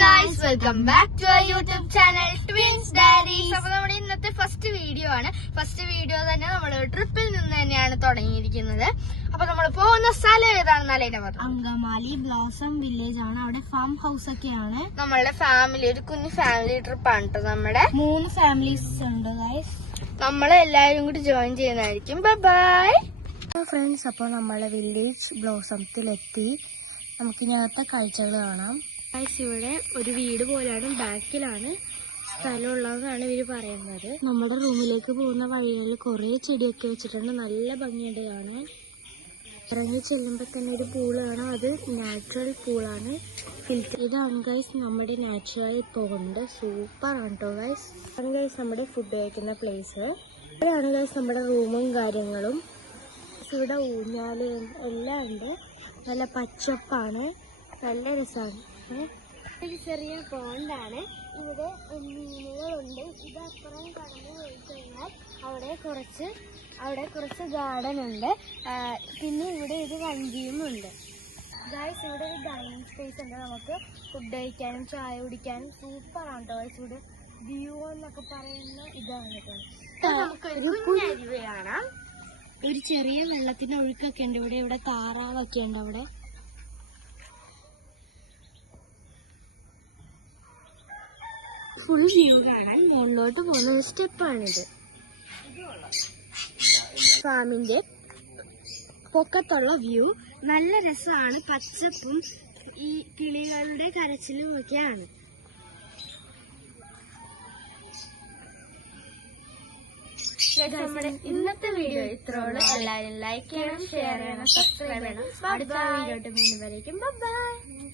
Guys, welcome back to our YouTube channel Twins Diaries. അപ്പൊ നമ്മുടെ ഇന്നത്തെ ഫസ്റ്റ് വീഡിയോ ആണ്. ഫസ്റ്റ് വീഡിയോ തന്നെ നമ്മൾ ട്രിപ്പിൽ നിന്ന് തന്നെയാണ് തുടങ്ങിയിരിക്കുന്നത്. അപ്പൊ നമ്മൾ പോകുന്ന സ്ഥലം ഏതാണെന്ന് അലൈന പറഞ്ഞു. അങ്കമാലി ബ്ലോസം വില്ലേജ് ആണ്. അവിടെ ഫാം ഹൗസ് ഒക്കെയാണ്. നമ്മളുടെ ഫാമിലി, ഒരു കുഞ്ഞു ഫാമിലി ട്രിപ്പാണ് കേട്ടോ. നമ്മുടെ 3 ഫാമിലീസ് ഉണ്ട് ഗൈസ്. നമ്മളെല്ലാരും കൂടി ജോയിൻ ചെയ്യുന്നതായിരിക്കും. ബൈ ഫ്രണ്ട്സ്, അപ്പോൾ നമ്മളെ വില്ലേജ് ബ്ലോസത്തിലെത്തി. നമുക്കിനകത്തെ കാഴ്ചകൾ കാണാം. ഗൈസ്, ഇവിടെ ഒരു വീട് പോലെയാണ്, ബാക്കിലാണ് സ്ഥലമുള്ളതെന്നാണ് ഇവർ പറയുന്നത്. നമ്മുടെ റൂമിലേക്ക് പോകുന്ന വഴികളിൽ കുറേ ചെടിയൊക്കെ വെച്ചിട്ടുണ്ട്. നല്ല ഭംഗിയുണ്ട് കാണാൻ. ഇറങ്ങി ചെല്ലുമ്പോൾ തന്നെ ഒരു പൂള് കാണാം. അത് നാച്ചുറൽ പൂളാണ്. ഫിൽറ്റർ ഇതാണ് ഗൈസ് നമ്മുടെ നാച്ചുറൽ പോണ്ട്. സൂപ്പറാണ് കേട്ടോ ഗൈസ്. ആണ് ഗൈസ് നമ്മുടെ ഫുഡ് കഴിക്കുന്ന പ്ലേസ്. ഇവിടെയാണ് ഗൈസ് നമ്മുടെ റൂമും കാര്യങ്ങളും. ഇവിടെ ഊഞ്ഞാലും എല്ലാം ഉണ്ട്. നല്ല പച്ചപ്പാണ്, നല്ല രസമാണ്. ഒരു ചെറിയ പോണ്ടാണ്. ഇവിടെ മീനുകളുണ്ട്. ഇത് അപ്പുറം കടന്നു പോയി കഴിഞ്ഞാൽ അവിടെ കുറച്ച് ഗാർഡൻ ഉണ്ട്. പിന്നെ ഇവിടെ ഒരു വണ്ടിയും ഉണ്ട്. ഗൈസ്, ഇവിടെ ഒരു ഡൈനിങ് സ്പേസ് ഉണ്ട്. നമുക്ക് ഫുഡ് കഴിക്കാനും ചായ കുടിക്കാനും സൂപ്പറാണ് കേട്ടോ ഗൈസ്. ഇവിടെ വ്യൂ എന്നൊക്കെ പറയുന്ന ഇതാണ് കേട്ടോ. ഒരു ചെറിയ വെള്ളത്തിന്റെ ഒഴുക്കൊക്കെ ഉണ്ട് ഇവിടെ. ഇവിടെ താറാവൊക്കെ ഉണ്ട്. അവിടെ ഫുൾ വ്യൂ കാണാൻ മുകളിലോട്ട് പോകുന്ന ഒരു സ്റ്റെപ്പാണിത്. ഫാമിന്റെ പൊക്കത്തുള്ള വ്യൂ നല്ല രസമാണ്. പച്ചപ്പും ഈ കിളികളുടെ കരച്ചിലും ഒക്കെയാണ്. നമ്മുടെ ഇന്നത്തെ വീഡിയോ ഇത്രയോളം. എല്ലാവരും ലൈക്ക് ചെയ്യണം, ഷെയർ ചെയ്യണം, സബ്സ്ക്രൈബ് ചെയ്യണം. അടുത്ത വീഡിയോ വീണ്ടും വരേക്കും. ബൈ.